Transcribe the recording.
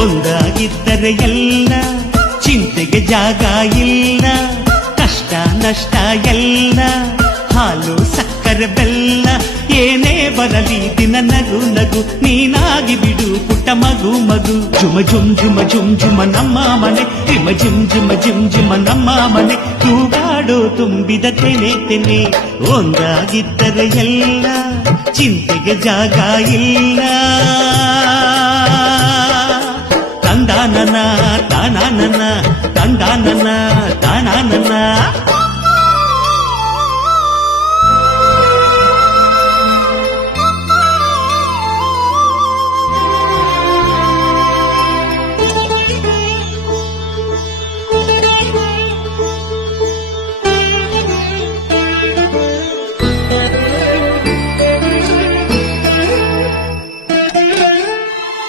ಒಂದಾಗಿದ್ದರೆ ಎಲ್ಲ ಚಿಂತೆಗೆ ಜಾಗ ಇಲ್ಲ, ಕಷ್ಟ ನಷ್ಟ ಎಲ್ಲ ಹಾಲು ಸಕ್ಕರೆ ಬೆಲ್ಲ ಏನೇ ಬರಲಿ ದಿನ ನಗು ನಗು ನೀನಾಗಿ ಬಿಡು ಪುಟ್ಟ ಮಗು ಮಗು. ಜುಮ ಜುಮ್ ಜುಮ ಜುಮ್ ಜುಮ ನಮ್ಮ ಮನೆ, ರಿಮ ಜುಮ್ ಜುಮ ಜುಮ್ ಜುಮ ನಮ್ಮ ಮನೆ, ತೂಗಾಡೋ ತುಂಬಿದ ತೆನೆ ತೆನೆ. ಒಂದಾಗಿದ್ದರೆ ಎಲ್ಲ ಚಿಂತೆಗೆ ಜಾಗ ಇಲ್ಲ.